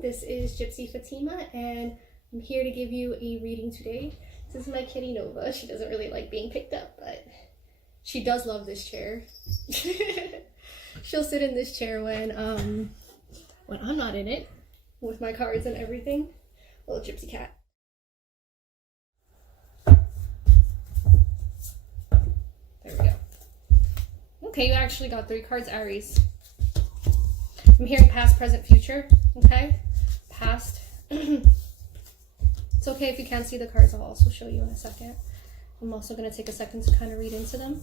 This is Gypsy Fatima, and I'm here to give you a reading today. This is my kitty Nova. She doesn't really like being picked up, but she does love this chair. She'll sit in this chair when I'm not in it, with my cards and everything. Little gypsy cat. There we go. Okay, you actually got 3 cards, Aries. I'm hearing past, present, future. Okay? Past. It's okay if you can't see the cards. I'll also show you in a second. I'm also going to take a second to kind of read into them.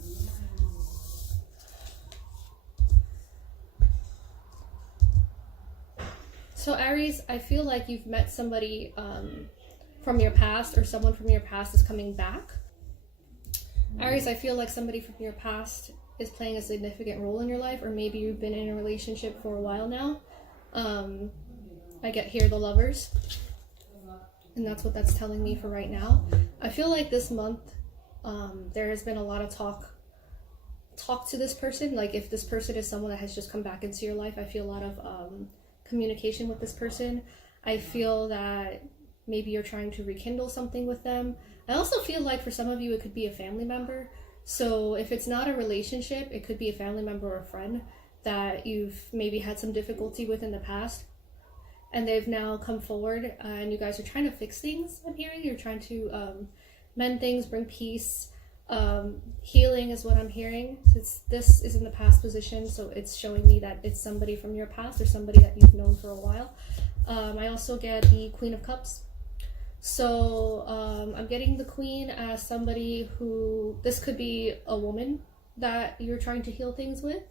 So Aries, I feel like you've met somebody from your past, or someone from your past is coming back. Aries, I feel like somebody from your past is playing a significant role in your life, or maybe you've been in a relationship for a while now. I get here the Lovers, and that's what that's telling me for right now. I feel like this month there has been a lot of talk to this person. Like if this person is someone that has just come back into your life, I feel a lot of communication with this person. I feel that maybe you're trying to rekindle something with them. I also feel like for some of you it could be a family member. So if it's not a relationship, it could be a family member or a friend that you've maybe had some difficulty with in the past, and they've now come forward and you guys are trying to fix things. I'm hearing you're trying to mend things, bring peace, healing is what I'm hearing. This is in the past position, so it's showing me that it's somebody from your past or somebody that you've known for a while. I also get the Queen of Cups. So I'm getting the Queen as somebody who, this could be a woman that you're trying to heal things with,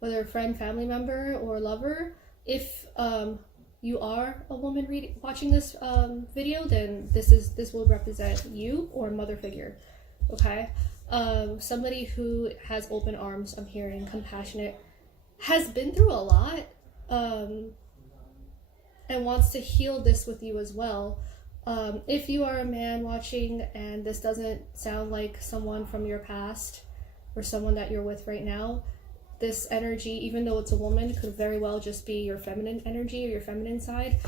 whether a friend, family member, or lover. If you are a woman watching this video, then this will represent you or a mother figure. Okay, somebody who has open arms. I'm hearing compassionate, has been through a lot, and wants to heal this with you as well. If you are a man watching and this doesn't sound like someone from your past or someone that you're with right now, this energy, even though it's a woman, could very well just be your feminine energy or your feminine side,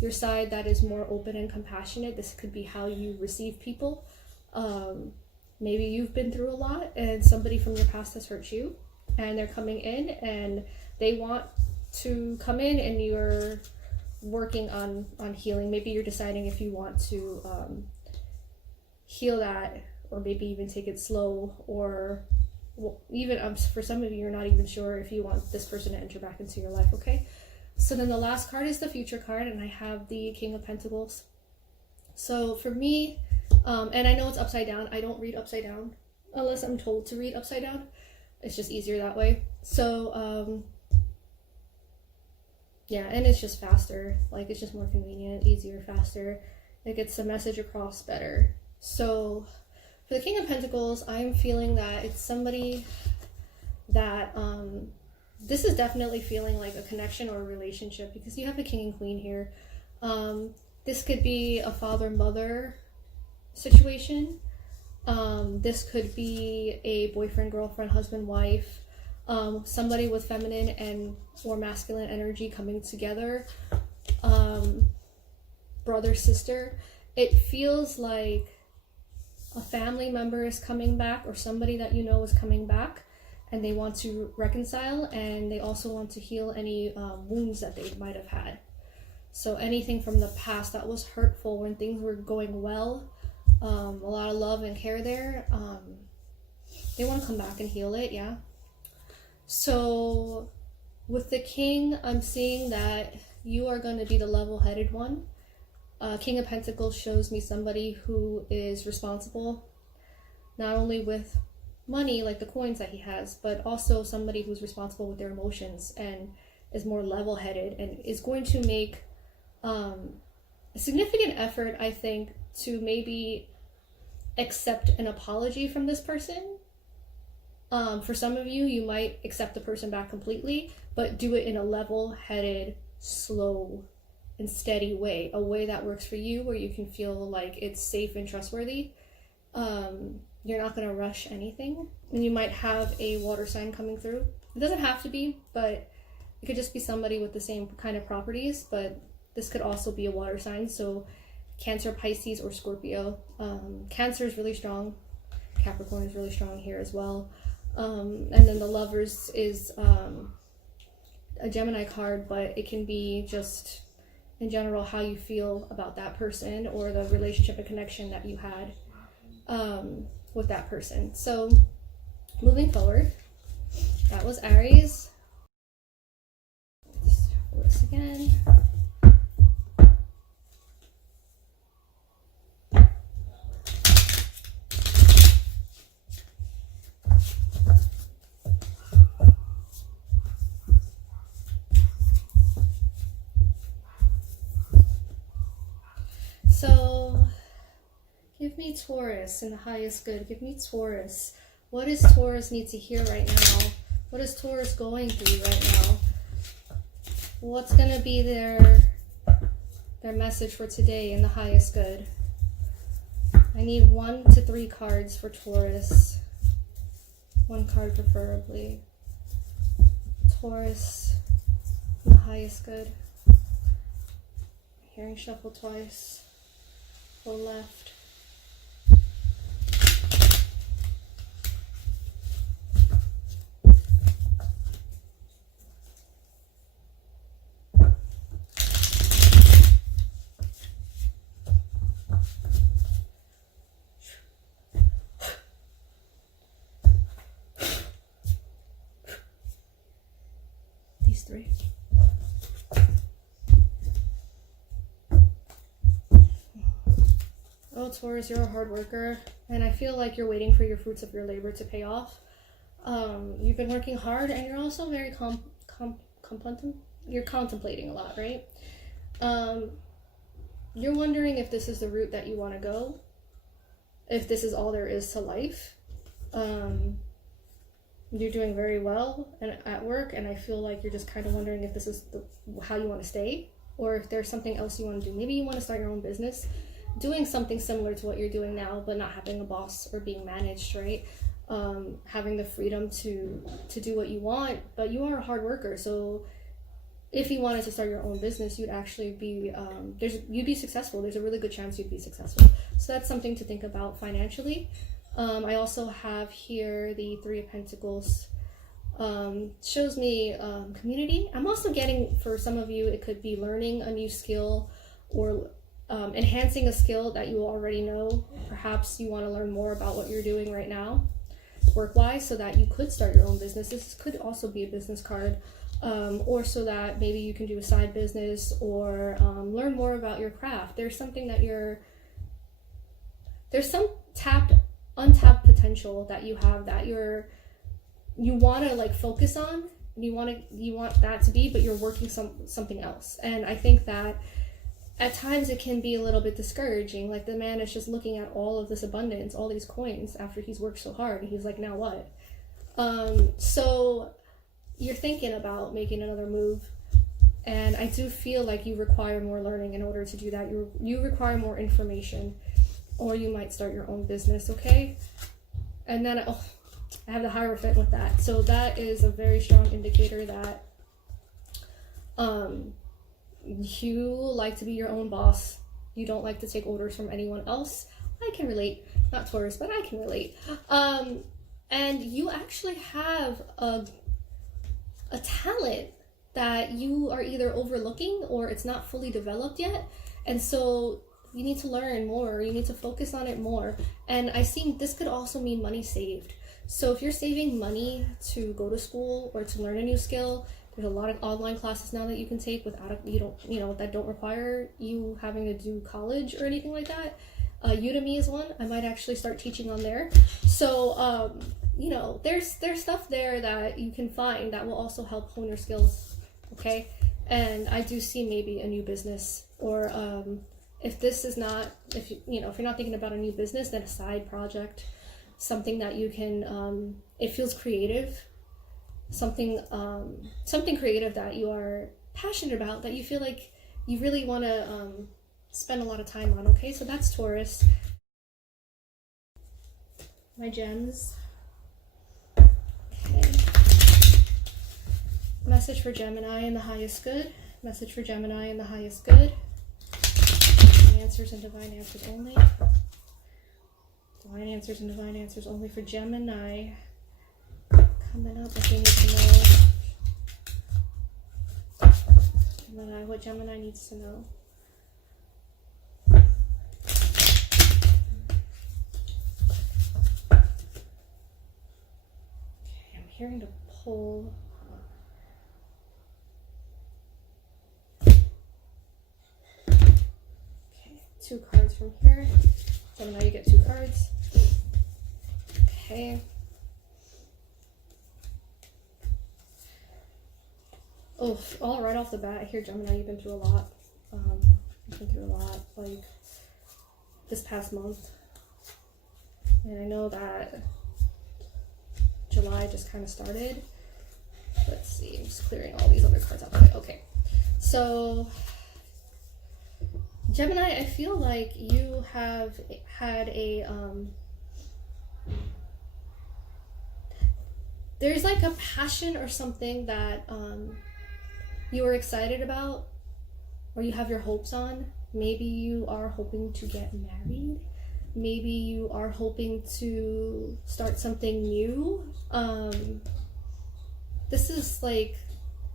your side that is more open and compassionate. This could be how you receive people. Maybe you've been through a lot and somebody from your past has hurt you, and they're coming in and they want to come in, and you're working on healing. Maybe you're deciding if you want to heal that, or maybe even take it slow, or even for some of you, you're not even sure if you want this person to enter back into your life. Okay, so then the last card is the future card, and I have the King of Pentacles. So for me, and I know it's upside down, I don't read upside down unless I'm told to read upside down. It's just easier that way. So yeah, and it's just faster. Like, it's just more convenient, easier, faster. It gets the message across better. So for the King of Pentacles, I'm feeling that it's somebody that this is definitely feeling like a connection or a relationship, because you have the King and Queen here. This could be a father-mother situation. This could be a boyfriend, girlfriend, husband, wife. Somebody with feminine and or masculine energy coming together, brother, sister. It feels like a family member is coming back, or somebody that you know is coming back, and they want to reconcile, and they also want to heal any wounds that they might have had. So anything from the past that was hurtful when things were going well, a lot of love and care there, they want to come back and heal it. Yeah. So with the King, I'm seeing that you are going to be the level-headed one. King of Pentacles shows me somebody who is responsible, not only with money, like the coins that he has, but also somebody who's responsible with their emotions and is more level-headed, and is going to make a significant effort, I think, to maybe accept an apology from this person. For some of you, you might accept the person back completely, but do it in a level-headed, slow, and steady way. A way that works for you, where you can feel like it's safe and trustworthy. You're not going to rush anything. And you might have a water sign coming through. It doesn't have to be, but It could just be somebody with the same kind of properties, but this could also be a water sign. So Cancer, Pisces, or Scorpio. Cancer is really strong. Capricorn is really strong here as well. And then the Lovers is a Gemini card, but it can be just in general how you feel about that person or the relationship and connection that you had with that person. So moving forward, that was Aries. Let's shuffle this again. So, give me Taurus in the highest good. Give me Taurus. What does Taurus need to hear right now? What is Taurus going through right now? What's going to be their message for today in the highest good? I need 1 to 3 cards for Taurus. 1 card preferably. Taurus in the highest good. Hearing shuffle twice. Go left. These 3. Oh, Taurus, you're a hard worker, and I feel like you're waiting for your fruits of your labor to pay off. You've been working hard, and you're also very you're contemplating a lot, right? You're wondering if this is the route that you want to go, if this is all there is to life. You're doing very well at work, and I feel like you're just kind of wondering if this is how you want to stay, or if there's something else you want to do. Maybe you want to start your own business, doing something similar to what you're doing now, but not having a boss or being managed, right? Having the freedom to do what you want, but you are a hard worker. So if you wanted to start your own business, you'd actually be, you'd be successful. There's a really good chance you'd be successful. So that's something to think about financially. I also have here the 3 of Pentacles. Shows me community. I'm also getting, for some of you, it could be learning a new skill or enhancing a skill that you already know. Perhaps you want to learn more about what you're doing right now, work-wise, so that you could start your own business. This could also be a business card, or so that maybe you can do a side business or learn more about your craft. There's something that there's some untapped potential that you have that you want to like focus on. You want that to be, but you're working something else. And I think that at times it can be a little bit discouraging. Like the man is just looking at all of this abundance, all these coins after he's worked so hard, and he's like, now what? So you're thinking about making another move, and I do feel like you require more learning in order to do that. You require more information, or you might start your own business, okay? And then I have the Hierophant with that. So that is a very strong indicator that you like to be your own boss. You don't like to take orders from anyone else. I can relate. Not Taurus, but I can relate. And you actually have a talent that you are either overlooking or it's not fully developed yet. And so you need to learn more. You need to focus on it more. And I see this could also mean money saved. So if you're saving money to go to school or to learn a new skill, there's a lot of online classes now that you can take without that don't require you having to do college or anything like that. Udemy is one. I might actually start teaching on there. So there's stuff there that you can find that will also help hone your skills. Okay, and I do see maybe a new business, or if you're not thinking about a new business, then a side project, something that you can. It feels creative. Something creative that you are passionate about, that you feel like you really want to spend a lot of time on. Okay, so that's Taurus. My gems. Okay. Message for Gemini in the highest good. Message for Gemini in the highest good. Divine answers and divine answers only. Divine answers and divine answers only for Gemini. Coming up, what they need to know. Gemini, what Gemini needs to know. Okay, I'm hearing to pull. Okay, 2 cards from here. Gemini, you get 2 cards. Okay. Oh, all right off the bat, I hear Gemini, you've been through a lot. You've been through a lot, like, this past month. And I know that July just kind of started. Let's see, I'm just clearing all these other cards out. Okay, so Gemini, I feel like you have had a, there's like a passion or something that you were excited about, or you have your hopes on. Maybe you are hoping to get married. Maybe you are hoping to start something new. This is like,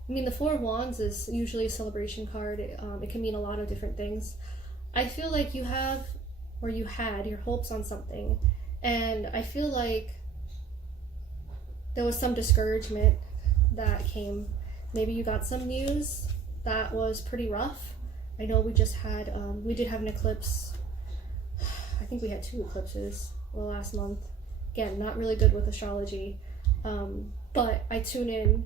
I mean, the 4 of Wands is usually a celebration card. It can mean a lot of different things. I feel like you have, or you had, your hopes on something. And I feel like there was some discouragement that came. Maybe you got some news that was pretty rough. I know we just had, we did have an eclipse. I think we had 2 eclipses last month. Again, not really good with astrology. But I tune in,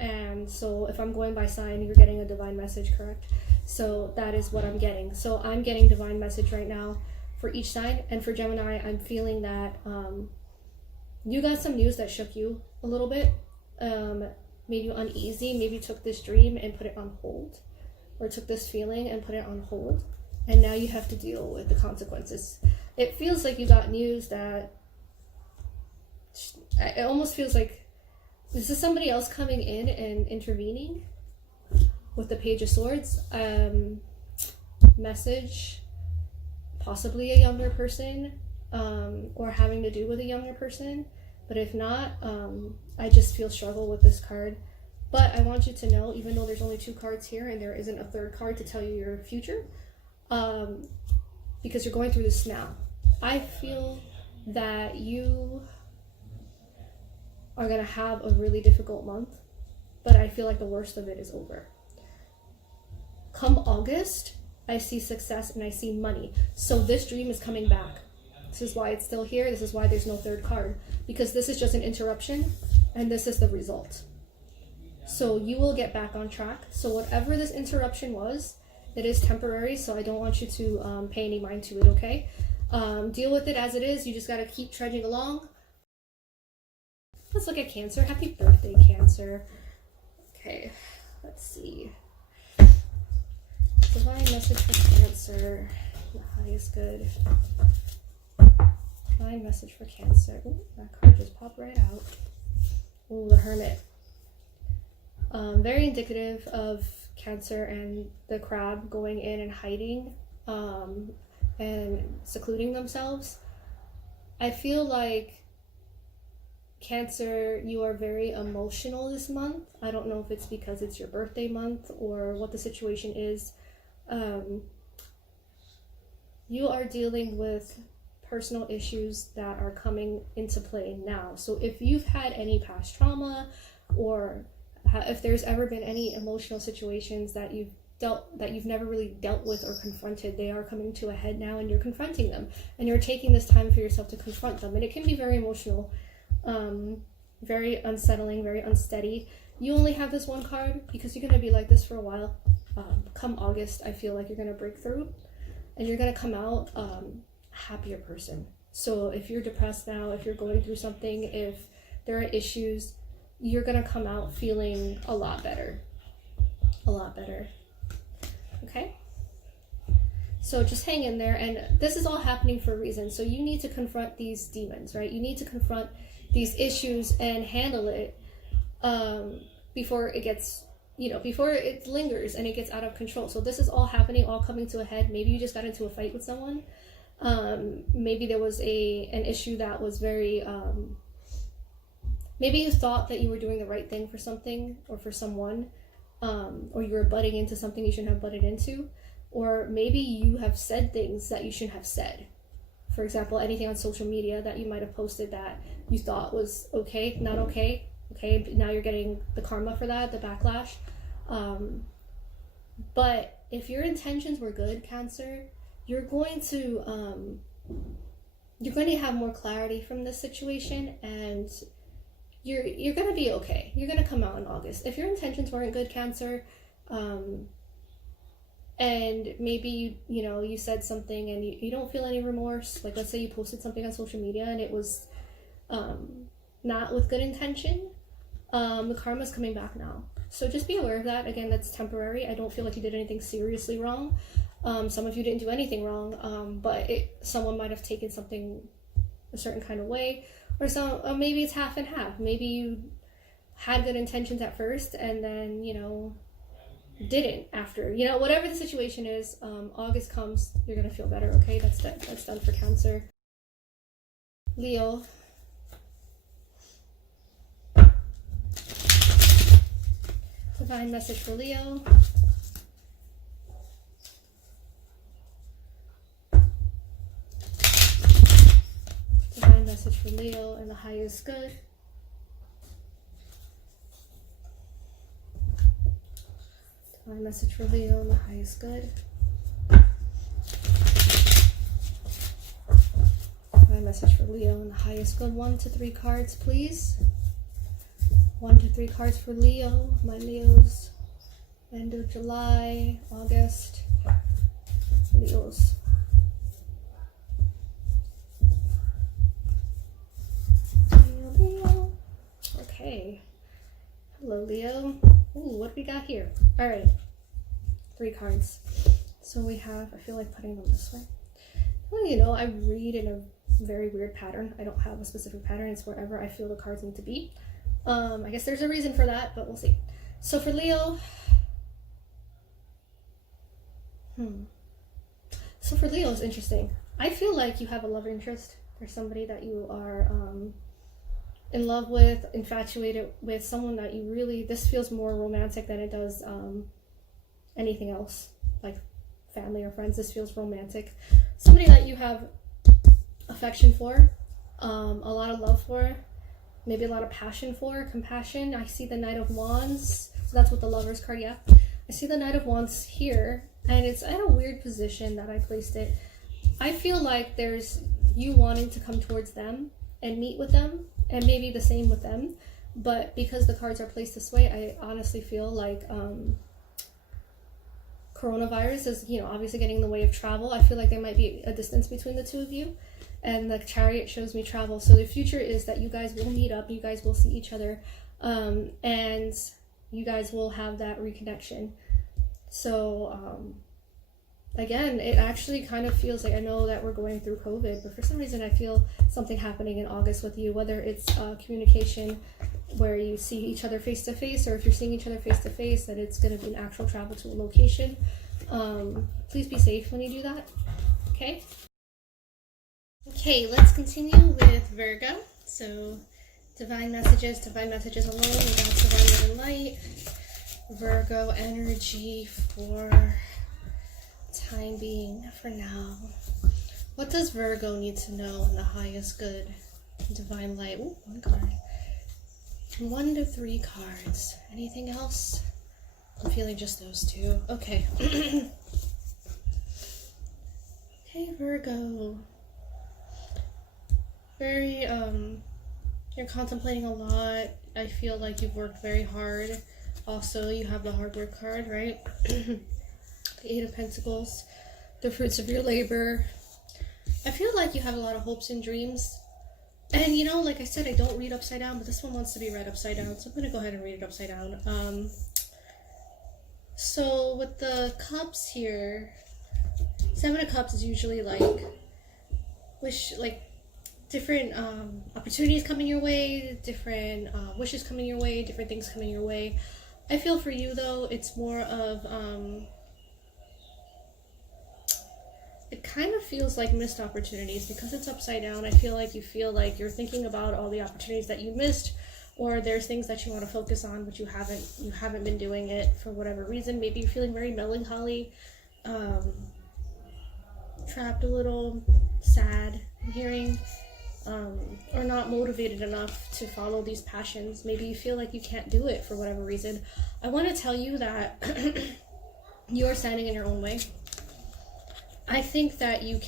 and so if I'm going by sign, you're getting a divine message, correct? So that is what I'm getting. So I'm getting divine message right now for each sign. And for Gemini, I'm feeling that you got some news that shook you a little bit. Made you uneasy, maybe took this dream and put it on hold, or took this feeling and put it on hold, and now you have to deal with the consequences. It feels like you got news that, it almost feels like, is this somebody else coming in and intervening with the Page of Swords? Message, possibly a younger person, or having to do with a younger person. But if not, I just feel struggle with this card. But I want you to know, even though there's only 2 cards here and there isn't a 3rd card to tell you your future, because you're going through this now, I feel that you are going to have a really difficult month, but I feel like the worst of it is over. Come August, I see success and I see money. So this dream is coming back. This is why it's still here. This is why there's no 3rd card, because this is just an interruption and this is the result. So you will get back on track. So whatever this interruption was, it is temporary. So I don't want you to pay any mind to it, okay? Deal with it as it is. You just got to keep trudging along. Let's look at Cancer. Happy birthday, Cancer. Okay, let's see. Divine message for Cancer. The highest good. Divine message for Cancer. Ooh, that card just popped right out. Ooh, the Hermit. Very indicative of Cancer and the Crab going in and hiding and secluding themselves. I feel like Cancer, you are very emotional this month. I don't know if it's because it's your birthday month or what the situation is. You are dealing with personal issues that are coming into play now. So if you've had any past trauma, or if there's ever been any emotional situations that you've never really dealt with or confronted, they are coming to a head now, and you're confronting them, and you're taking this time for yourself to confront them. And it can be very emotional, very unsettling, very unsteady. You only have this 1 card because you're going to be like this for a while. Come August, I feel like you're going to break through and you're going to come out a happier person. So if you're depressed now, if you're going through something, if there are issues, you're going to come out feeling a lot better. A lot better. Okay? So just hang in there, and this is all happening for a reason. So you need to confront these demons, right? You need to confront these issues and handle it, before it gets, before it lingers and it gets out of control. So this is all happening, all coming to a head. Maybe you just got into a fight with someone. Maybe there was an issue that was very, maybe you thought that you were doing the right thing for something or for someone, or you were butting into something you shouldn't have butted into, or maybe you have said things that you shouldn't have said. For example, anything on social media that you might have posted that you thought was okay, not okay. Okay, now you're getting the karma for that, the backlash. But if your intentions were good, Cancer, you're going to have more clarity from this situation, and you're going to be okay. You're going to come out in August. If your intentions weren't good, Cancer, and maybe you said something and you don't feel any remorse, like let's say you posted something on social media and it was not with good intention, the karma's coming back now. So just be aware of that. Again, that's temporary. I don't feel like you did anything seriously wrong. Some of you didn't do anything wrong, but someone might have taken something a certain kind of way, or maybe it's half and half. Maybe you had good intentions at first and then didn't after. Whatever the situation is, August comes, you're gonna feel better. Okay, that's done for Cancer. Leo. Divine message for Leo. Divine message for Leo and the highest good. Divine message for Leo and the highest good. Divine message for Leo and the highest good. 1 to 3 cards, please. 1 to 3 cards for Leo, my Leos. End of July, August. Leos. Leo. Okay. Hello, Leo. Ooh, what do we got here? All right. 3 cards. So we have, I feel like putting them this way. Well, I read in a very weird pattern. I don't have a specific pattern. It's wherever I feel the cards need to be. I guess there's a reason for that, but we'll see. So for Leo, So for Leo, it's interesting. I feel like you have a love interest. There's somebody that you are in love with, infatuated with, someone that you really, this feels more romantic than it does anything else, like family or friends. This feels romantic. Somebody that you have affection for, a lot of love for, maybe a lot of passion for, compassion. I see the Knight of Wands, so that's what the Lovers card, yeah. I see the Knight of Wands here, and it's at a weird position that I placed it. I feel like there's you wanting to come towards them and meet with them, and maybe the same with them, but because the cards are placed this way, I honestly feel like coronavirus is, obviously getting in the way of travel. I feel like there might be a distance between the two of you, and the Chariot shows me travel. So the future is that you guys will meet up, you guys will see each other, and you guys will have that reconnection. So again, it actually kind of feels like, I know that we're going through COVID, but for some reason I feel something happening in August with you, whether it's communication where you see each other face to face, or if you're seeing each other face to face, that it's going to be an actual travel to a location. Please be safe when you do that. Okay, let's continue with Virgo. So divine messages alone without surrender and light. Virgo energy for time being, for now. What does Virgo need to know in the highest good? Divine light. Ooh, one card. 1 to 3 cards. Anything else? I'm feeling just those two. Okay. Okay, Virgo. Very, you're contemplating a lot. I feel like you've worked very hard. Also, you have the hard work card, right? The 8 of Pentacles. The fruits of your labor. I feel like you have a lot of hopes and dreams. And like I said, I don't read upside down, but this one wants to be read upside down, so I'm going to go ahead and read it upside down. So with the cups here, 7 of Cups is usually like, different opportunities coming your way, different wishes coming your way, different things coming your way. I feel for you though, it's more of it kind of feels like missed opportunities because it's upside down. I feel like you're thinking about all the opportunities that you missed, or there's things that you want to focus on but you haven't been doing it for whatever reason. Maybe you're feeling very melancholy, trapped, a little sad, I'm hearing, or not motivated enough to follow these passions. Maybe you feel like you can't do it for whatever reason. I want to tell you that you are standing in your own way. I think that you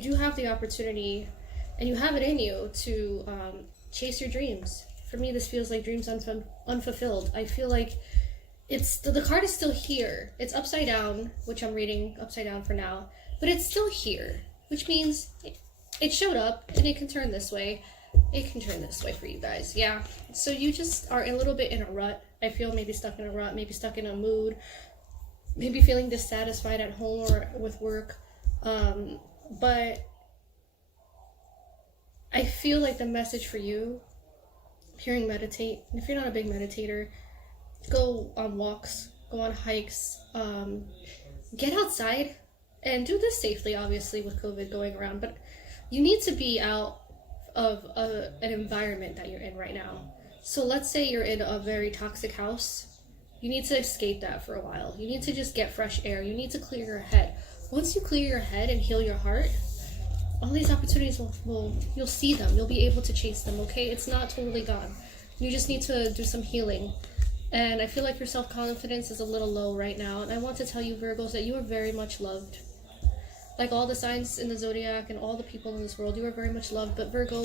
do have the opportunity, and you have it in you to chase your dreams. For me, this feels like dreams unfulfilled. I feel like the card is still here. It's upside down, which I'm reading upside down for now, but it's still here, which means it showed up, and it can turn this way. It can turn this way for you guys, yeah. So you just are a little bit in a rut. I feel maybe stuck in a rut, maybe stuck in a mood, maybe feeling dissatisfied at home or with work. But I feel like the message for you, hearing meditate, and if you're not a big meditator, go on walks, go on hikes, get outside, and do this safely, obviously, with COVID going around, but you need to be out of an environment that you're in right now. So let's say you're in a very toxic house. You need to escape that for a while. You need to just get fresh air. You need to clear your head. Once you clear your head and heal your heart, all these opportunities you'll see them. You'll be able to chase them, okay? It's not totally gone. You just need to do some healing. And I feel like your self-confidence is a little low right now. And I want to tell you, Virgos, that you are very much loved. Like all the signs in the zodiac and all the people in this world, you are very much loved. But Virgo,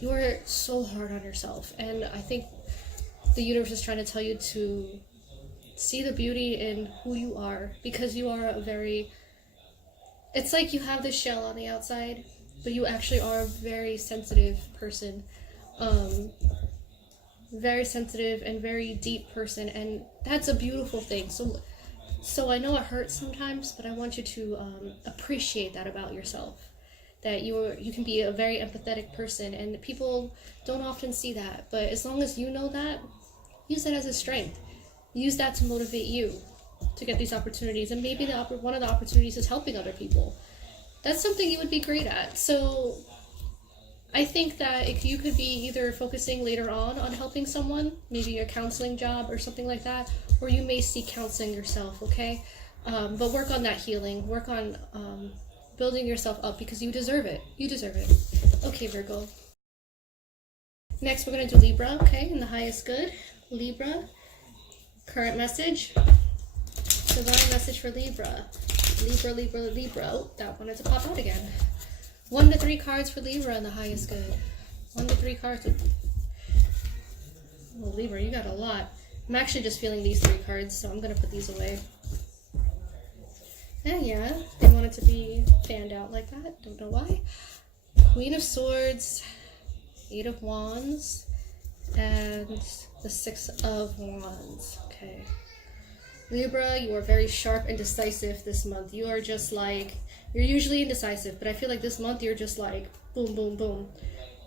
you are so hard on yourself. And I think the universe is trying to tell you to see the beauty in who you are, because you are it's like you have this shell on the outside, but you actually are a very sensitive person, very sensitive and very deep person, and that's a beautiful thing. So I know it hurts sometimes, but I want you to appreciate that about yourself, that you can be a very empathetic person, and people don't often see that. But as long as you know that, use that as a strength. Use that to motivate you to get these opportunities, and maybe one of the opportunities is helping other people. That's something you would be great at. So I think that you could be either focusing later on helping someone, maybe a counseling job or something like that, or you may seek counseling yourself, okay? But work on that healing. Work on building yourself up, because you deserve it. You deserve it. Okay, Virgo. Next, we're going to do Libra, okay? In the highest good. Libra. Current message. Divine message for Libra. Libra. Oh, that wanted to pop out again. 1 to 3 cards for Libra in the highest good. 1 to 3 cards. Oh, Libra, you got a lot. I'm actually just feeling these 3 cards, so I'm going to put these away. And yeah, they wanted to be fanned out like that. Don't know why. Queen of Swords, 8 of Wands, and the 6 of Wands. Okay. Libra, you are very sharp and decisive this month. You are just like, you're usually indecisive, but I feel like this month you're just like, boom, boom, boom.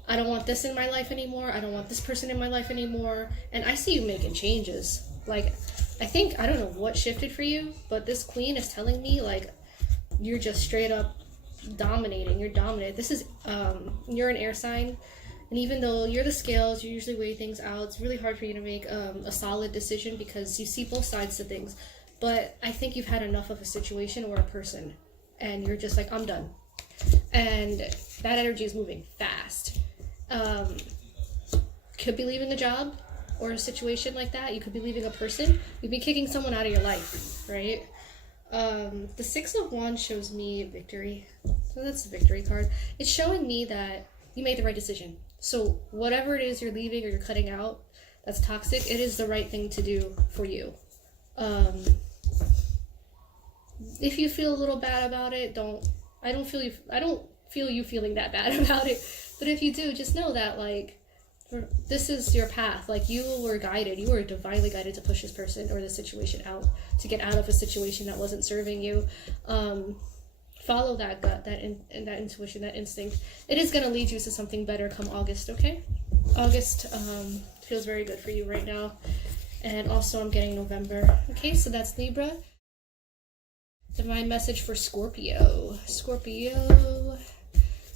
I don't want this in my life anymore. I don't want this person in my life anymore. And I see you making changes. Like, I don't know what shifted for you, but this queen is telling me, like, you're just straight up dominating. You're dominant. This is, you're an air sign. And even though you're the scales, you usually weigh things out. It's really hard for you to make a solid decision because you see both sides to things. But I think you've had enough of a situation or a person, and you're just like, I'm done. And that energy is moving fast. Could be leaving a job or a situation like that. You could be leaving a person. You'd be kicking someone out of your life, right? The 6 of Wands shows me victory. So that's the victory card. It's showing me that you made the right decision. So whatever it is you're leaving or you're cutting out that's toxic, it is the right thing to do for you. If you feel a little bad about it, I don't feel you feeling that bad about it. But if you do, just know that, like, this is your path. Like, you were guided. You were divinely guided to push this person or this situation out, to get out of a situation that wasn't serving you. follow that gut, that intuition, that instinct. It is going to lead you to something better come August, okay? August feels very good for you right now. And also I'm getting November. Okay, so that's Libra. Divine message for Scorpio. Scorpio.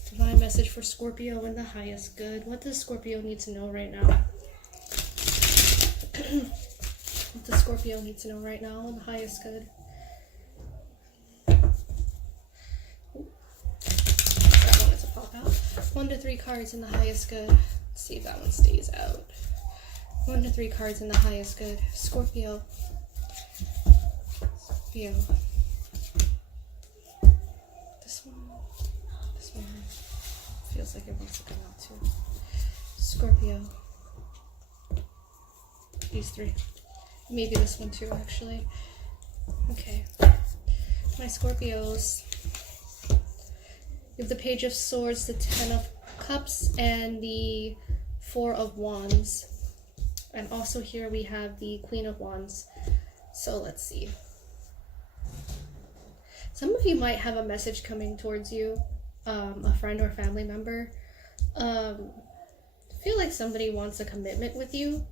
Divine message for Scorpio in the highest good. What does Scorpio need to know right now? What does Scorpio need to know right now in the highest good? Ooh, that wanted to pop out. 1 to 3 cards in the highest good. Let's see if that one stays out. 1 to 3 cards in the highest good. Scorpio. Scorpio. This one feels like it wants to come out too. Scorpio. These 3. Maybe this one too, actually. Okay. My Scorpios. You have the Page of Swords, the 10 of Cups, and the 4 of Wands. And also here we have the Queen of Wands. So let's see. Some of you might have a message coming towards you, a friend or family member. I feel like somebody wants a commitment with you.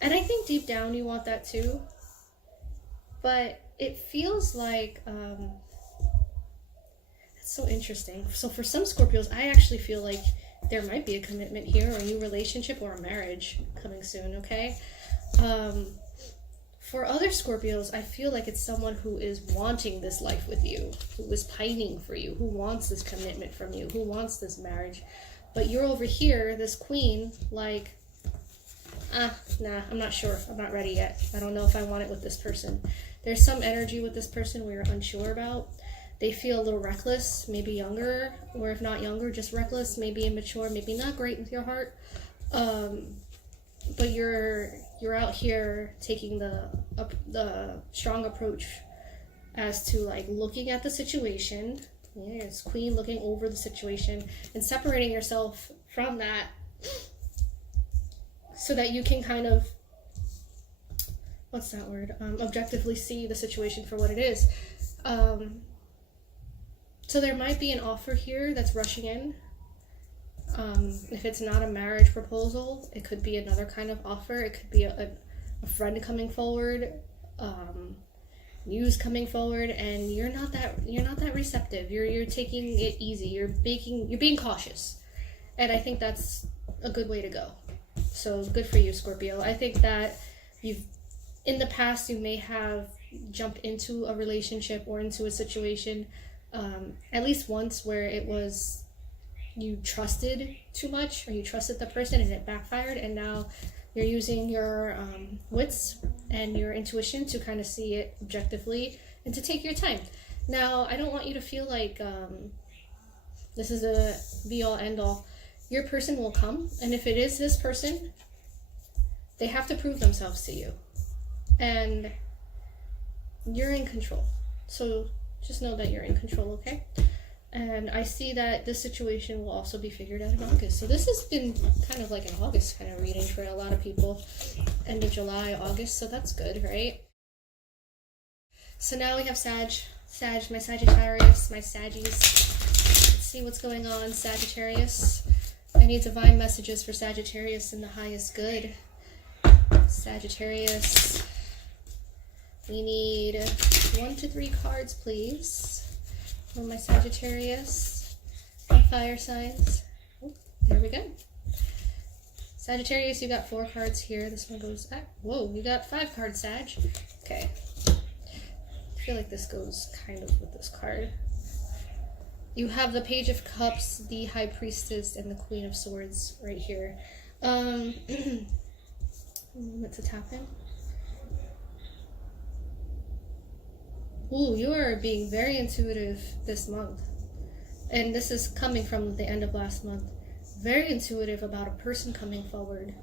And I think deep down you want that too. But it feels like, it's so interesting. So for some Scorpios, I actually feel like there might be a commitment here, or a new relationship, or a marriage coming soon, okay? For other Scorpios, I feel like it's someone who is wanting this life with you, who is pining for you, who wants this commitment from you, who wants this marriage. But you're over here, this queen, like, nah, I'm not sure. I'm not ready yet. I don't know if I want it with this person. There's some energy with this person we're unsure about. They feel a little reckless, maybe younger, or if not younger, just reckless, maybe immature, maybe not great with your heart. But you're out here taking the strong approach as to like looking at the situation. Yeah, it's queen looking over the situation and separating yourself from that, so that you can kind of, what's that word? Objectively see the situation for what it is. So there might be an offer here that's rushing in. If it's not a marriage proposal, it could be another kind of offer. It could be a friend coming forward, news coming forward, and you're not that receptive. You're taking it easy. You're being cautious, and I think that's a good way to go. So good for you, Scorpio. I think that in the past you may have jumped into a relationship or into a situation at least once where it was you trusted too much, or you trusted the person and it backfired, and now you're using your wits and your intuition to kind of see it objectively and to take your time. Now, I don't want you to feel like this is a be-all, end-all. Your person will come, and if it is this person, they have to prove themselves to you. And you're in control. So just know that you're in control, okay? And I see that this situation will also be figured out in August. So this has been kind of like an August kind of reading for a lot of people. End of July, August, so that's good, right? So now we have my Sagittarius, my Saggies. Let's see what's going on, Sagittarius. I need divine messages for Sagittarius in the highest good. Sagittarius. We need 1 to 3 cards, please. For my Sagittarius, my fire signs. Oh, there we go. Sagittarius, you got 4 cards here. This one goes back. Whoa, you got 5 cards, Sag. Okay. I feel like this goes kind of with this card. You have the Page of Cups, the High Priestess, and the Queen of Swords right here. Moment to tap in. Ooh, you are being very intuitive this month. And this is coming from the end of last month. Very intuitive about a person coming forward.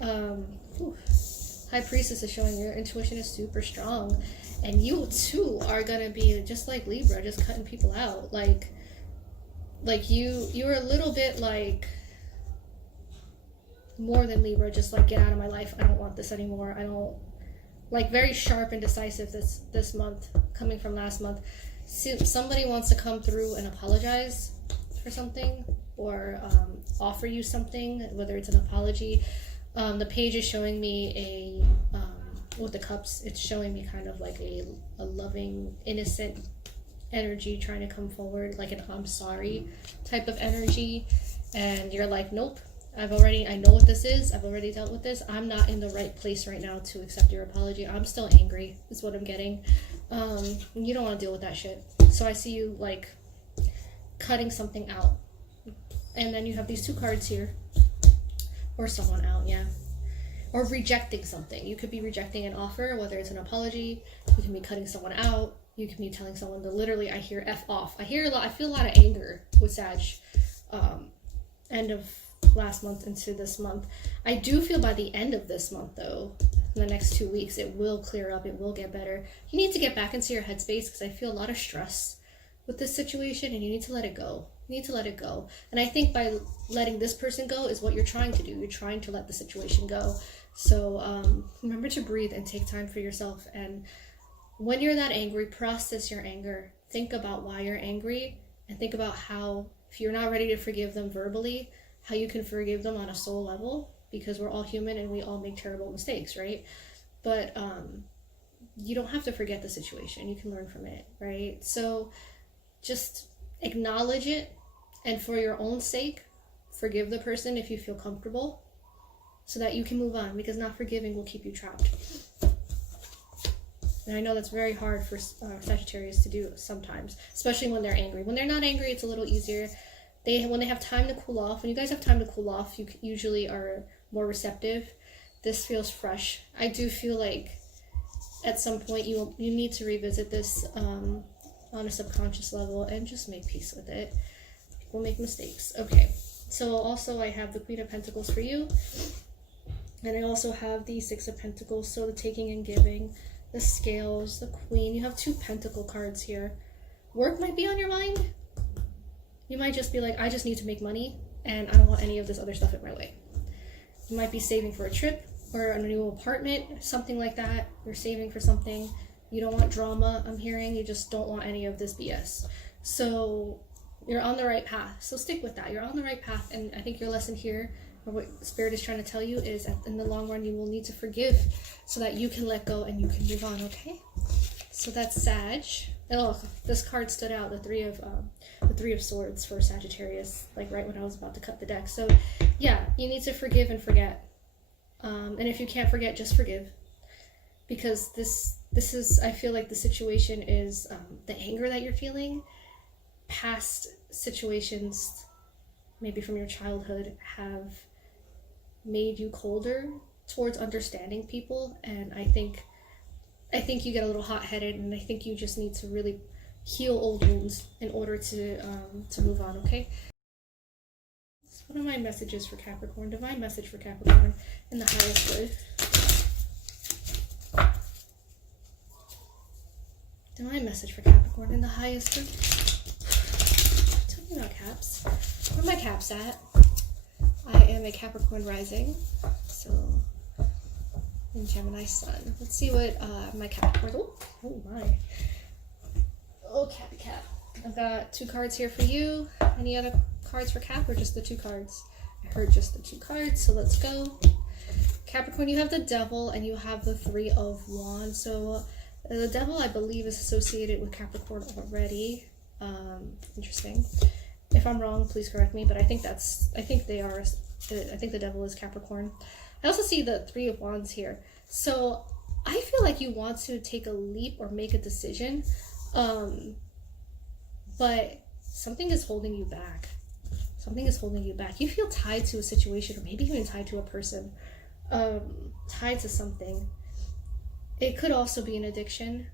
High Priestess is showing your intuition is super strong. And you too are gonna be just like Libra, just cutting people out. Like you're a little bit like more than Libra, just like get out of my life. I don't want this anymore. I don't. Like very sharp and decisive this month, coming from last month. somebody wants to come through and apologize for something, or offer you something, whether it's an apology. The page is showing me with the cups, it's showing me kind of like a loving, innocent energy trying to come forward, like an I'm sorry type of energy. And you're like, nope, I know what this is. I've already dealt with this. I'm not in the right place right now to accept your apology. I'm still angry, is what I'm getting. You don't want to deal with that shit. So I see you like cutting something out. And then you have these two cards here. Or someone out, yeah. Or rejecting something. You could be rejecting an offer, whether it's an apology. You can be cutting someone out. You can be telling someone to literally, I hear F off. I feel a lot of anger with Sag. End of last month into this month. I do feel by the end of this month, though, in the next 2 weeks, it will clear up. It will get better. You need to get back into your headspace, because I feel a lot of stress with this situation, and you need to let it go. You need to let it go. And I think by letting this person go is what you're trying to do. You're trying to let the situation go. So remember to breathe and take time for yourself. And when you're that angry, process your anger. Think about why you're angry, and think about how, if you're not ready to forgive them verbally, how you can forgive them on a soul level, because we're all human and we all make terrible mistakes, right? But you don't have to forget the situation. You can learn from it, right? So just acknowledge it, and for your own sake, forgive the person if you feel comfortable, so that you can move on, because not forgiving will keep you trapped. And I know that's very hard for Sagittarius to do sometimes, especially when they're angry. When they're not angry, it's a little easier. When they have time to cool off, when you guys have time to cool off, you usually are more receptive. This feels fresh. I do feel like at some point you need to revisit this on a subconscious level and just make peace with it. People make mistakes. Okay, so also I have the Queen of Pentacles for you, and I also have the Six of Pentacles, so the taking and giving, the Scales, the Queen. You have two Pentacle cards here. Work might be on your mind. You might just be like, I just need to make money, and I don't want any of this other stuff in my way. You might be saving for a trip or a new apartment, something like that. You're saving for something. You don't want drama, I'm hearing. You just don't want any of this BS. So you're on the right path. So stick with that. You're on the right path. And I think your lesson here, or what Spirit is trying to tell you, is that in the long run, you will need to forgive so that you can let go and you can move on, okay? So that's Sag. Oh, this card stood out, the Three of Swords for Sagittarius, like right when I was about to cut the deck. So yeah, you need to forgive and forget. And if you can't forget, just forgive. Because this is, I feel like the situation is the anger that you're feeling. Past situations, maybe from your childhood, have made you colder towards understanding people. And I think you get a little hot-headed, and I think you just need to really heal old wounds in order to move on, okay? So what are my messages for Capricorn? Divine message for Capricorn in the highest good. Divine message for Capricorn in the highest good. Tell me about caps. Where are my caps at? I am a Capricorn rising, so in Gemini sun. Let's see what my Capricorn. Oh my. Oh, Cappy Cap. I've got two cards here for you. Any other cards for Cap, or just the two cards? I heard just the two cards, so let's go. Capricorn, you have the Devil and you have the Three of Wands. So the Devil, I believe, is associated with Capricorn already. Interesting. If I'm wrong, please correct me, but I think they are. I think the Devil is Capricorn. I also see the Three of Wands here. So I feel like you want to take a leap or make a decision, but something is holding you back. Something is holding you back. You feel tied to a situation, or maybe even tied to a person, tied to something. It could also be an addiction,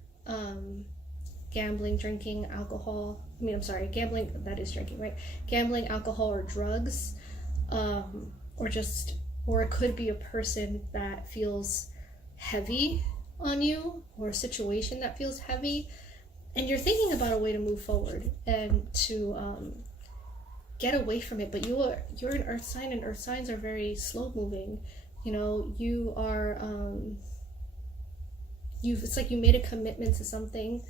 gambling, drinking, alcohol. Gambling, that is drinking, right? Gambling, alcohol, or drugs, or it could be a person that feels heavy on you, or a situation that feels heavy, and you're thinking about a way to move forward and to get away from it. But you're an earth sign, and earth signs are very slow moving. You know, you are it's like you made a commitment to something,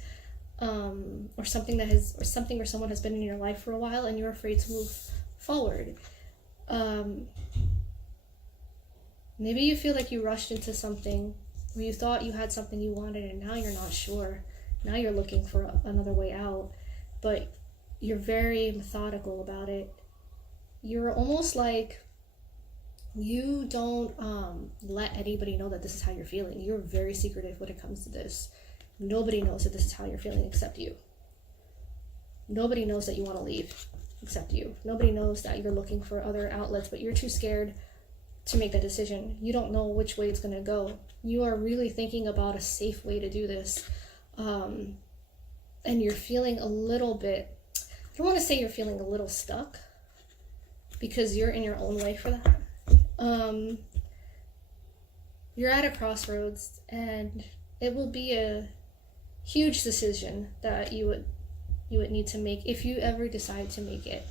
or something that has, or something or someone has been in your life for a while and you're afraid to move forward. Maybe you feel like you rushed into something, or you thought you had something you wanted and now you're not sure. Now you're looking for another way out, but you're very methodical about it. You're almost like you don't let anybody know that this is how you're feeling. You're very secretive when it comes to this. Nobody knows that this is how you're feeling except you. Nobody knows that you want to leave except you. Nobody knows that you're looking for other outlets, but you're too scared to make that decision. You don't know which way it's going to go. You are really thinking about a safe way to do this. And you're feeling a little bit, I don't want to say you're feeling a little stuck, because you're in your own way for that. You're at a crossroads, and it will be a huge decision that you would need to make if you ever decide to make it.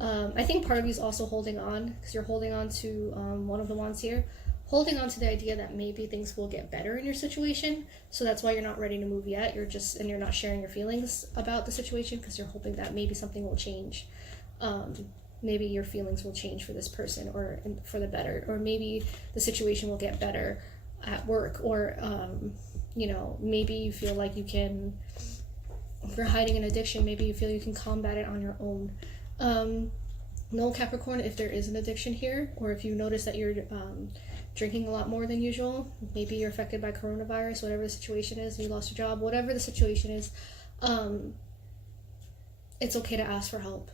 I think part of you is also holding on, because you're holding on to one of the wands here, holding on to the idea that maybe things will get better in your situation. So that's why you're not ready to move yet. You're not sharing your feelings about the situation, because you're hoping that maybe something will change. Maybe your feelings will change for this person, or for the better, or maybe the situation will get better at work, or maybe you feel like you can, if you're hiding an addiction, maybe you feel you can combat it on your own. No, Capricorn, if there is an addiction here, or if you notice that you're drinking a lot more than usual, maybe you're affected by coronavirus, whatever the situation is, you lost your job, whatever the situation is, it's okay to ask for help.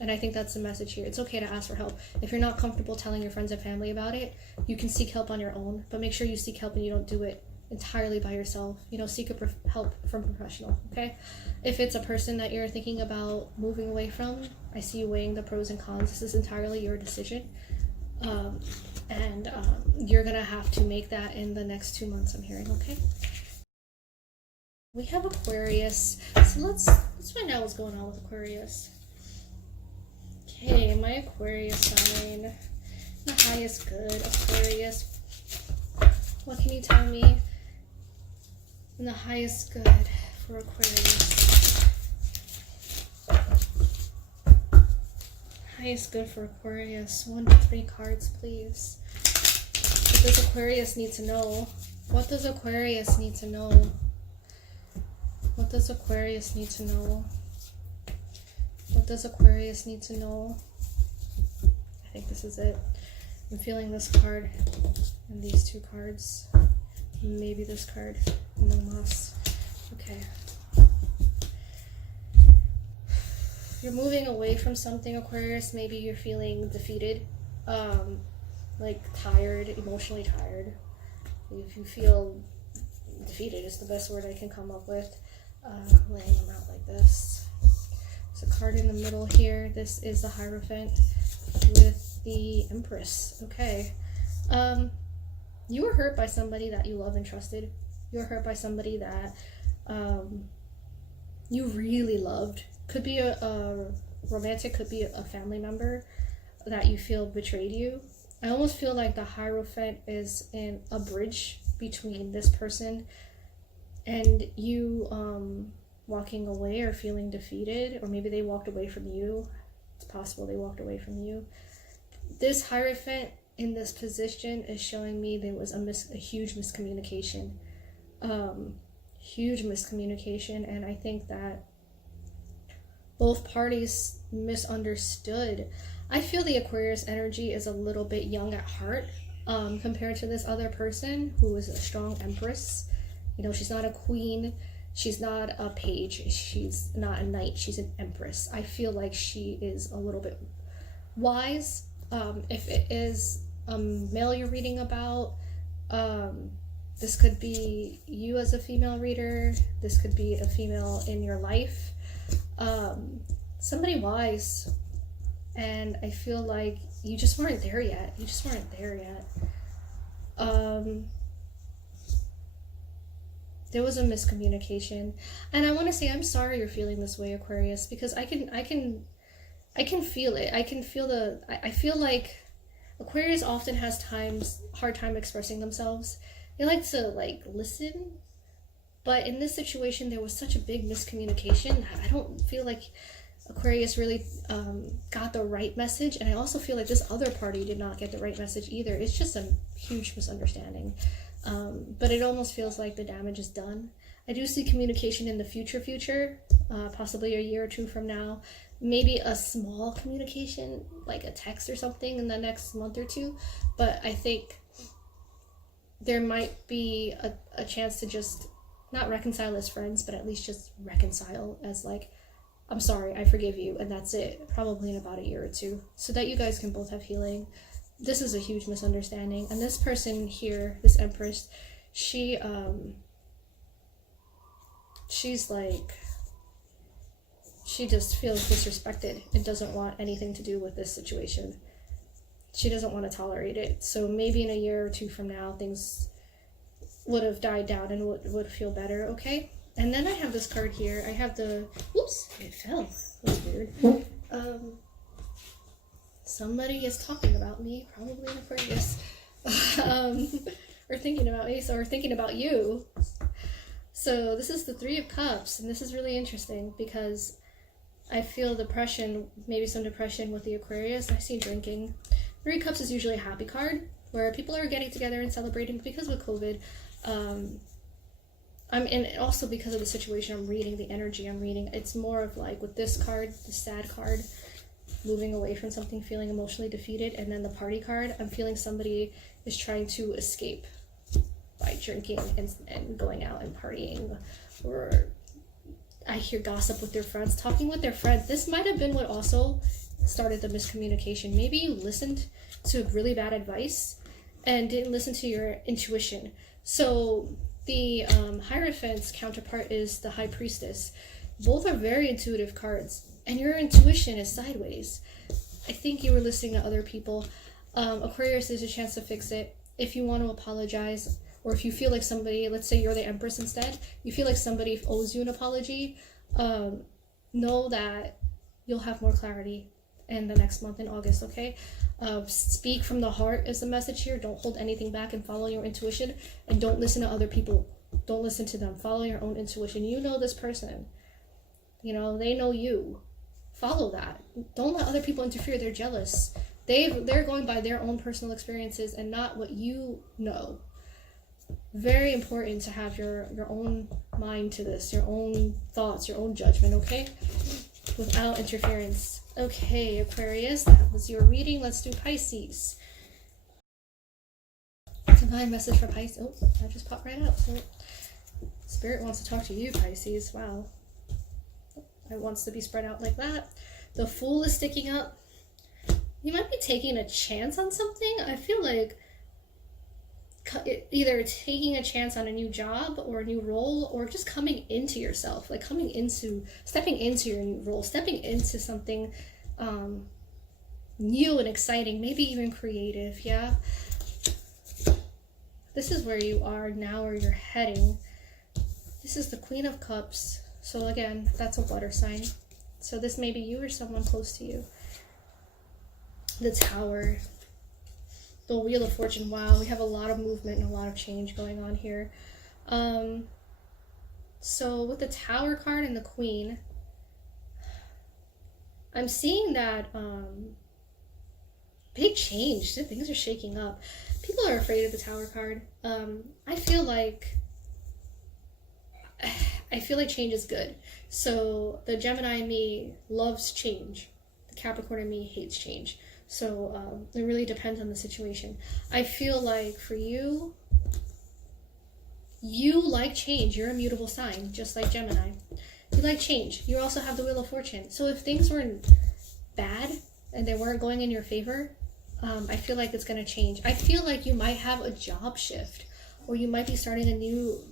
And I think that's the message here. It's okay to ask for help. If you're not comfortable telling your friends and family about it, you can seek help on your own, but make sure you seek help and you don't do it entirely by yourself. Seek help from a professional, okay? If it's a person that you're thinking about moving away from, I see you weighing the pros and cons. This is entirely your decision. You're gonna have to make that in the next 2 months, I'm hearing, okay? We have Aquarius. So let's find out what's going on with Aquarius. Okay, my Aquarius sign. The highest good, Aquarius. What can you tell me? And the highest good for Aquarius. Highest good for Aquarius. 1 to 3 cards, please. What does Aquarius need to know? What does Aquarius need to know? What does Aquarius need to know? What does Aquarius need to know? I think this is it. I'm feeling this card and these 2 cards. Maybe this card. No mas. Okay. You're moving away from something, Aquarius. Maybe you're feeling defeated. Like tired, emotionally tired. If you feel defeated, is the best word I can come up with. Laying them out like this. There's a card in the middle here. This is the Hierophant with the Empress. Okay. You were hurt by somebody that you love and trusted. You were hurt by somebody that you really loved. Could be a romantic, could be a family member that you feel betrayed you. I almost feel like the Hierophant is in a bridge between this person and you walking away or feeling defeated, or maybe they walked away from you. It's possible they walked away from you. This Hierophant in this position is showing me there was a huge miscommunication. Huge miscommunication, and I think that both parties misunderstood. I feel the Aquarius energy is a little bit young at heart compared to this other person who is a strong Empress. She's not a queen. She's not a page. She's not a knight. She's an Empress. I feel like she is a little bit wise. If it is a male you're reading about, this could be you as a female reader. This could be a female in your life. Somebody wise. And I feel like you just weren't there yet. There was a miscommunication. And I want to say I'm sorry you're feeling this way, Aquarius, because I can feel it. I feel like Aquarius often has hard time expressing themselves. They like to listen, But in this situation, there was such a big miscommunication that I don't feel like Aquarius really got the right message. And I also feel like this other party did not get the right message either. It's just a huge misunderstanding. But it almost feels like the damage is done. I do see communication in the future, possibly a year or two from now. Maybe a small communication, like a text or something in the next month or two. But I think there might be a chance to just not reconcile as friends, but at least just reconcile as like, I'm sorry, I forgive you, and that's it. Probably in about a year or two, so that you guys can both have healing. This is a huge misunderstanding, and this person here, this Empress, she's like, she just feels disrespected and doesn't want anything to do with this situation. She doesn't want to tolerate it. So maybe in a year or two from now, things would have died down and would feel better, okay? And then I have this card here. I have the, oops, it fell. That's weird. Somebody is talking about me, probably an Aquarius. Or thinking about me, or thinking about you. So this is the Three of Cups, and this is really interesting because I feel depression, maybe some depression with the Aquarius. I see drinking. Three of Cups is usually a happy card, where people are getting together and celebrating because with COVID. And also because of the situation I'm reading, the energy I'm reading, it's more of like with this card, the sad card, moving away from something, feeling emotionally defeated, and then the party card, I'm feeling somebody is trying to escape by drinking and going out and partying, or I hear gossip with their friends, talking with their friends. This might have been what also started the miscommunication. Maybe you listened to really bad advice and didn't listen to your intuition. So the Hierophant's counterpart is the High Priestess. Both are very intuitive cards, and your intuition is sideways. I think you were listening to other people. Aquarius, is a chance to fix it. If you want to apologize, or if you feel like somebody, let's say you're the Empress instead, you feel like somebody owes you an apology, know that you'll have more clarity in the next month in August, okay? Speak from the heart is the message here. Don't hold anything back and follow your intuition, and don't listen to other people. Don't listen to them. Follow your own intuition. You know this person. You know, they know you. Follow that. Don't let other people interfere. They're jealous. They're going by their own personal experiences and not what you know. Very important to have your own mind to this, your own thoughts, your own judgment, okay? Without interference. Okay, Aquarius, that was your reading. Let's do Pisces. Divine message for Pisces. Oh, that just popped right up. So Spirit wants to talk to you, Pisces. Wow. It wants to be spread out like that. The Fool is sticking up. You might be taking a chance on something. I feel like either taking a chance on a new job or a new role, or just coming into yourself, like stepping into your new role, stepping into something new and exciting, maybe even creative. Yeah, this is where you are now, where you're heading. This is the Queen of Cups. So again, that's a water sign. So this may be you or someone close to you. The Tower. The Wheel of Fortune. Wow, we have a lot of movement and a lot of change going on here. So with the Tower card and the Queen, I'm seeing that big change. Things are shaking up. People are afraid of the Tower card. I feel like change is good. So the Gemini in me loves change. The Capricorn in me hates change. So it really depends on the situation. I feel like for you, you like change. You're a mutable sign, just like Gemini. You like change. You also have the Wheel of Fortune. So if things were bad and they weren't going in your favor, I feel like it's going to change. I feel like you might have a job shift, or you might be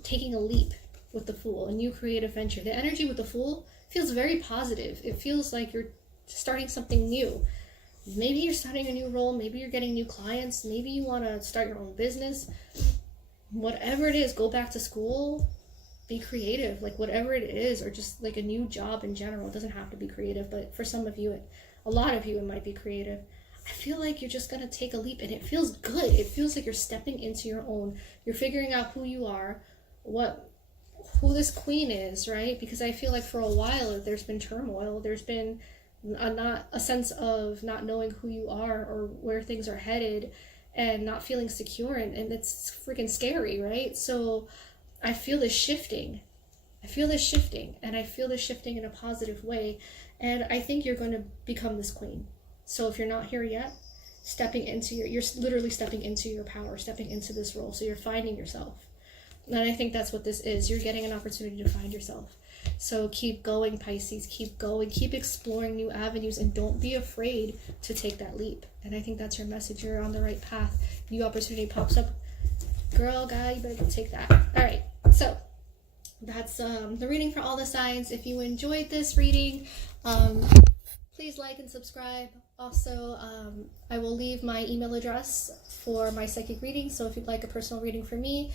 taking a leap with the Fool, a new creative venture. The energy with the Fool feels very positive. It feels like you're starting something new. Maybe you're starting a new role, maybe you're getting new clients, maybe you want to start your own business. Whatever it is, go back to school, be creative, like whatever it is, or just like a new job in general. It doesn't have to be creative, but for some of you, a lot of you, it might be creative. I feel like you're just going to take a leap, and it feels good. It feels like you're stepping into your own. You're figuring out who you are, what who this queen is, right? Because I feel like for a while there's been turmoil, there's been a sense of not knowing who you are or where things are headed, and not feeling secure, and it's freaking scary, right? So I feel this shifting. And I feel this shifting in a positive way, and I think you're going to become this queen. So if you're not here yet, you're literally stepping into your power, stepping into this role. So you're finding yourself. And I think that's what this is. You're getting an opportunity to find yourself. So keep going, Pisces. Keep going. Keep exploring new avenues, and don't be afraid to take that leap. And I think that's your message. You're on the right path. New opportunity pops up. Girl, guy, you better take that. All right. So that's the reading for all the signs. If you enjoyed this reading, please like and subscribe. Also, I will leave my email address for my psychic reading. So if you'd like a personal reading for me,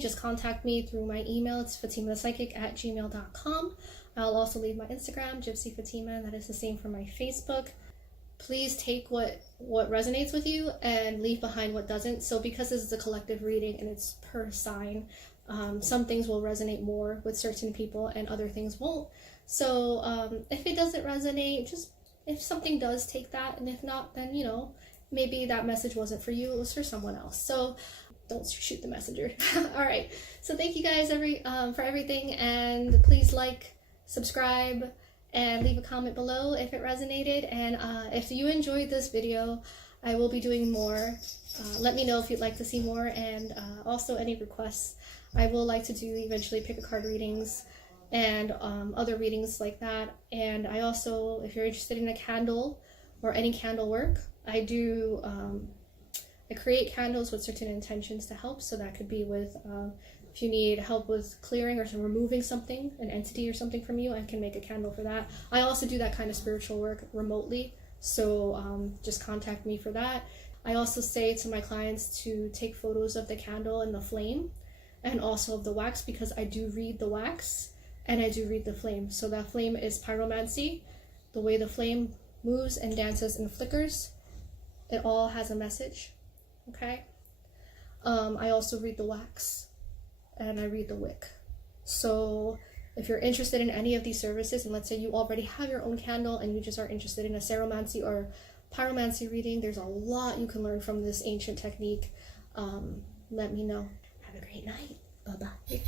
just contact me through my email. It's fatimathepsychic@gmail.com. I'll also leave my Instagram, Gypsy Fatima, and that is the same for my Facebook. Please take what resonates with you and leave behind what doesn't. So because this is a collective reading and it's per sign, some things will resonate more with certain people and other things won't. So if it doesn't resonate, just if something does, take that, and if not, then maybe that message wasn't for you, it was for someone else. So don't shoot the messenger. All right, so thank you guys for everything, and please like, subscribe, and leave a comment below if it resonated. And if you enjoyed this video, I will be doing more. Let me know if you'd like to see more, and also any requests. I will like to do eventually pick a card readings and other readings like that. And I also, if you're interested in a candle or any candle work, I do I create candles with certain intentions to help. So that could be with if you need help with clearing or removing something, an entity or something from you, I can make a candle for that. I also do that kind of spiritual work remotely, so just contact me for that. I also say to my clients to take photos of the candle and the flame, and also of the wax, because I do read the wax and I do read the flame. So that flame is pyromancy. The way the flame moves and dances and flickers, it all has a message. Okay. I also read the wax and I read the wick. So if you're interested in any of these services, and let's say you already have your own candle and you just are interested in a Ceromancy or Pyromancy reading, there's a lot you can learn from this ancient technique. Let me know. Have a great night. Bye-bye.